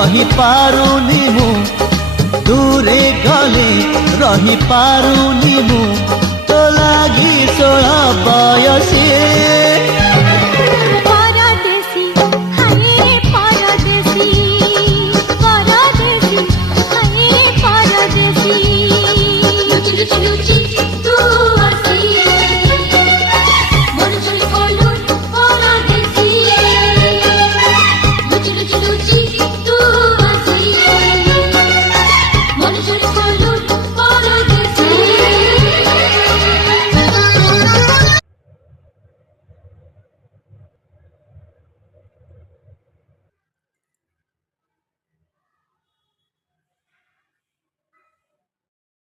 रही पारुनी मु दूरे गले रही पारुनी मु तो लागी 16 बयसी